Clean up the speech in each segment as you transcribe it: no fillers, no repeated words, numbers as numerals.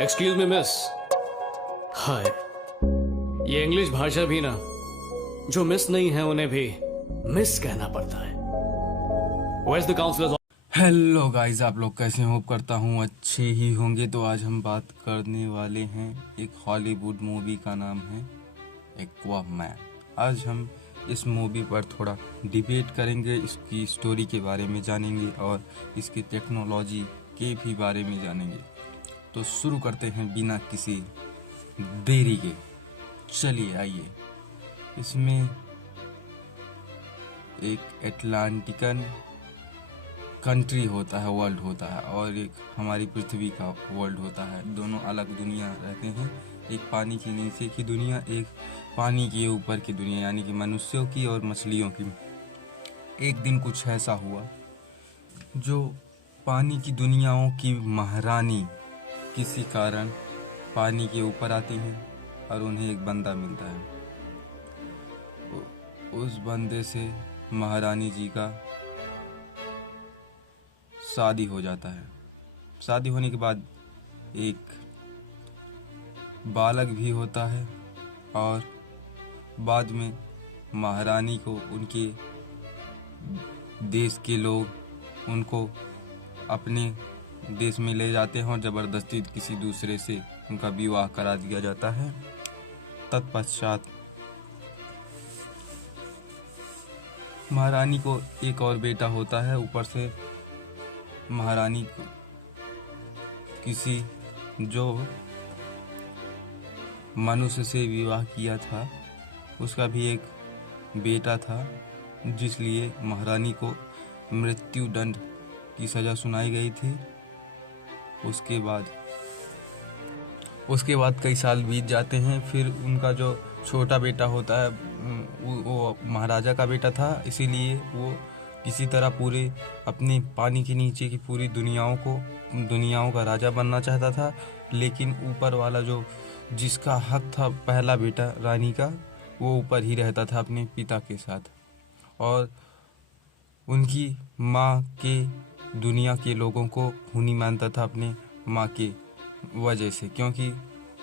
Excuse me miss. हाय, ये English भाषा भी ना, जो मिस नहीं है उन्हें भी मिस कहना पड़ता है। Where's the counselor's? Hello guys, आप लोग कैसे होप करता हूँ अच्छे ही होंगे। तो आज हम बात करने वाले हैं एक हॉलीवुड मूवी का नाम है एक्वामैन। आज हम इस मूवी पर थोड़ा डिबेट करेंगे, इसकी स्टोरी के बारे में जानेंगे और इसकी टेक्नोलॉजी के भी बारे में जानेंगे। तो शुरू करते हैं बिना किसी देरी के। चलिए आइए। इसमें एक एटलांटिकन कंट्री होता है, वर्ल्ड होता है, और एक हमारी पृथ्वी का वर्ल्ड होता है। दोनों अलग दुनिया रहते हैं, एक पानी के नीचे की दुनिया, एक पानी के ऊपर की दुनिया, यानी कि मनुष्यों की और मछलियों की। एक दिन कुछ ऐसा हुआ, जो पानी की दुनियाओं की महारानी किसी कारण पानी के ऊपर आती हैं और उन्हें एक बंदा मिलता है। उस बंदे से महारानी जी का शादी हो जाता है। शादी होने के बाद एक बालक भी होता है और बाद में महारानी को उनके देश के लोग उनको अपने देश में ले जाते हैं और ज़बरदस्ती किसी दूसरे से उनका विवाह करा दिया जाता है। तत्पश्चात महारानी को एक और बेटा होता है। ऊपर से महारानी को किसी जो मनुष्य से विवाह किया था उसका भी एक बेटा था, जिसलिए महारानी को मृत्यु दंड की सज़ा सुनाई गई थी। उसके बाद कई साल बीत जाते हैं। फिर उनका जो छोटा बेटा होता है वो महाराजा का बेटा था, इसीलिए वो किसी तरह पूरे अपने पानी के नीचे की पूरी दुनियाओं का राजा बनना चाहता था। लेकिन ऊपर वाला जो जिसका हक था पहला बेटा रानी का, वो ऊपर ही रहता था अपने पिता के साथ, और उनकी माँ के दुनिया के लोगों को खूनी मानता था अपने माँ के वजह से, क्योंकि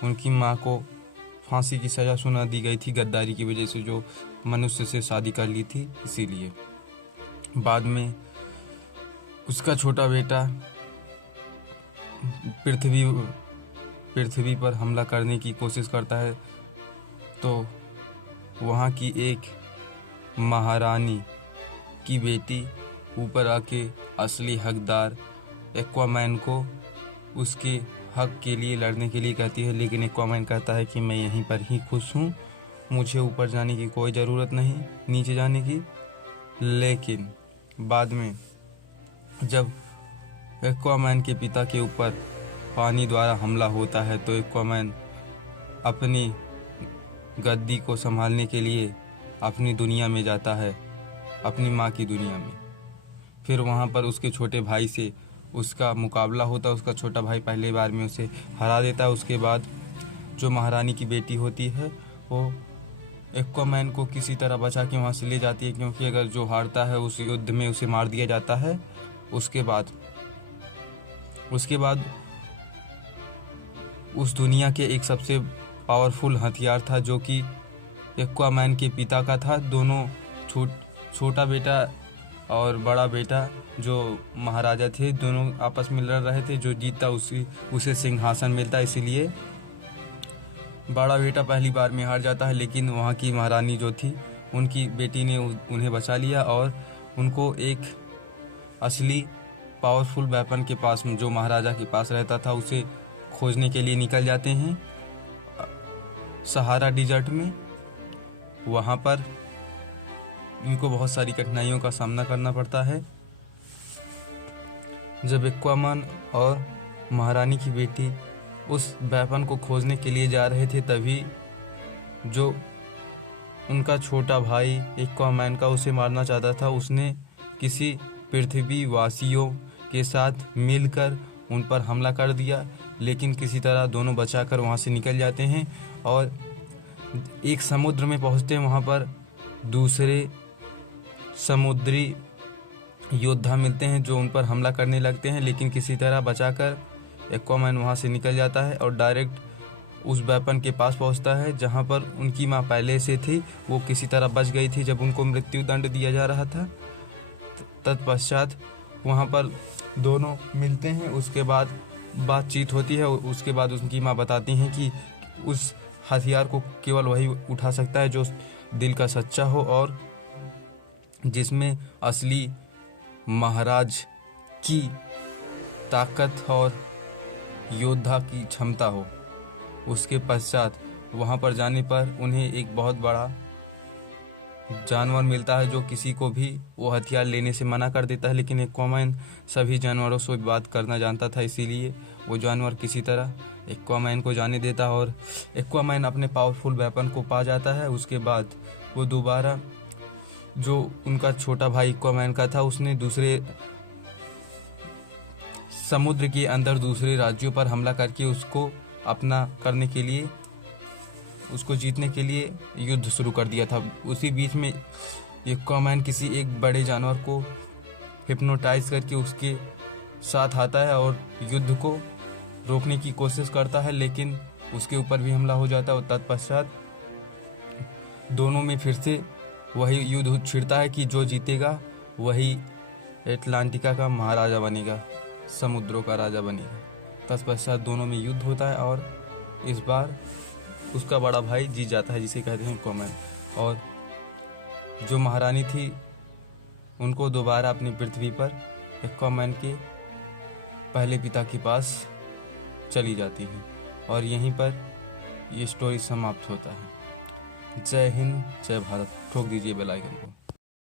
उनकी माँ को फांसी की सज़ा सुना दी गई थी गद्दारी की वजह से, जो मनुष्य से शादी कर ली थी। इसीलिए बाद में उसका छोटा बेटा पृथ्वी पर हमला करने की कोशिश करता है, तो वहाँ की एक महारानी की बेटी ऊपर आके असली हकदार एक्वामैन को उसके हक के लिए लड़ने के लिए कहती है। लेकिन एक्वामैन कहता है कि मैं यहीं पर ही खुश हूँ, मुझे ऊपर जाने की कोई ज़रूरत नहीं, नीचे जाने की। लेकिन बाद में जब एक्वामैन के पिता के ऊपर पानी द्वारा हमला होता है, तो एक्वामैन अपनी गद्दी को संभालने के लिए अपनी दुनिया में जाता है, अपनी माँ की दुनिया में। फिर वहाँ पर उसके छोटे भाई से उसका मुकाबला होता है। उसका छोटा भाई पहले बार में उसे हरा देता है। उसके बाद जो महारानी की बेटी होती है वो एक्वामैन को किसी तरह बचा के वहाँ से ले जाती है, क्योंकि अगर जो हारता है उस युद्ध में उसे मार दिया जाता है। उसके बाद उस दुनिया के एक सबसे पावरफुल हथियार था, जो कि एक्वामैन के पिता का था। दोनों छोटा बेटा और बड़ा बेटा जो महाराजा थे, दोनों आपस में लड़ रहे थे। जो जीतता उसे सिंहासन मिलता। इसीलिए बड़ा बेटा पहली बार में हार जाता है, लेकिन वहाँ की महारानी जो थी उनकी बेटी ने उन्हें बचा लिया और उनको एक असली पावरफुल वेपन के पास, जो महाराजा के पास रहता था, उसे खोजने के लिए निकल जाते हैं सहारा डिजर्ट में। वहाँ पर इनको बहुत सारी कठिनाइयों का सामना करना पड़ता है। जब एक्वामैन और महारानी की बेटी उस वेपन को खोजने के लिए जा रहे थे, तभी जो उनका छोटा भाई एक्वामैन का उसे मारना चाहता था, उसने किसी पृथ्वी वासियों के साथ मिलकर उन पर हमला कर दिया। लेकिन किसी तरह दोनों बचाकर वहाँ से निकल जाते हैं और एक समुद्र में पहुँचते हैं। वहाँ पर दूसरे समुद्री योद्धा मिलते हैं जो उन पर हमला करने लगते हैं, लेकिन किसी तरह बचाकर एक्वामैन वहाँ से निकल जाता है और डायरेक्ट उस वेपन के पास पहुँचता है जहाँ पर उनकी माँ पहले से थी। वो किसी तरह बच गई थी जब उनको मृत्यु दंड दिया जा रहा था। तत्पश्चात वहाँ पर दोनों मिलते हैं, उसके बाद बातचीत होती है। उसके बाद उनकी माँ बताती हैं कि उस हथियार को केवल वही उठा सकता है जो दिल का सच्चा हो और जिसमें असली महाराज की ताकत और योद्धा की क्षमता हो। उसके पश्चात वहाँ पर जाने पर उन्हें एक बहुत बड़ा जानवर मिलता है जो किसी को भी वो हथियार लेने से मना कर देता है, लेकिन एक्वामैन सभी जानवरों से बात करना जानता था, इसीलिए वो जानवर किसी तरह एक्वामैन को जाने देता और एक्वामैन अपने पावरफुल वेपन को पा जाता है। उसके बाद वो दोबारा जो उनका छोटा भाई एक्वामैन का था, उसने दूसरे समुद्र के अंदर दूसरे राज्यों पर हमला करके उसको अपना करने के लिए, उसको जीतने के लिए युद्ध शुरू कर दिया था। उसी बीच में एक्वामैन किसी एक बड़े जानवर को हिप्नोटाइज करके उसके साथ आता है और युद्ध को रोकने की कोशिश करता है, लेकिन उसके ऊपर भी हमला हो जाता है। और तत्पश्चात दोनों में फिर से वही युद्ध छिड़ता है कि जो जीतेगा वही एटलांटिका का महाराजा बनेगा, समुद्रों का राजा बनेगा। तत्पश्चात दोनों में युद्ध होता है और इस बार उसका बड़ा भाई जीत जाता है, जिसे कहते हैं एक्वामैन। और जो महारानी थी उनको दोबारा अपनी पृथ्वी पर एक्वामैन के पहले पिता के पास चली जाती है और यहीं पर ये स्टोरी समाप्त होता है। जय हिंद, जय भारत। ठोक दीजिए बेल आइकन को।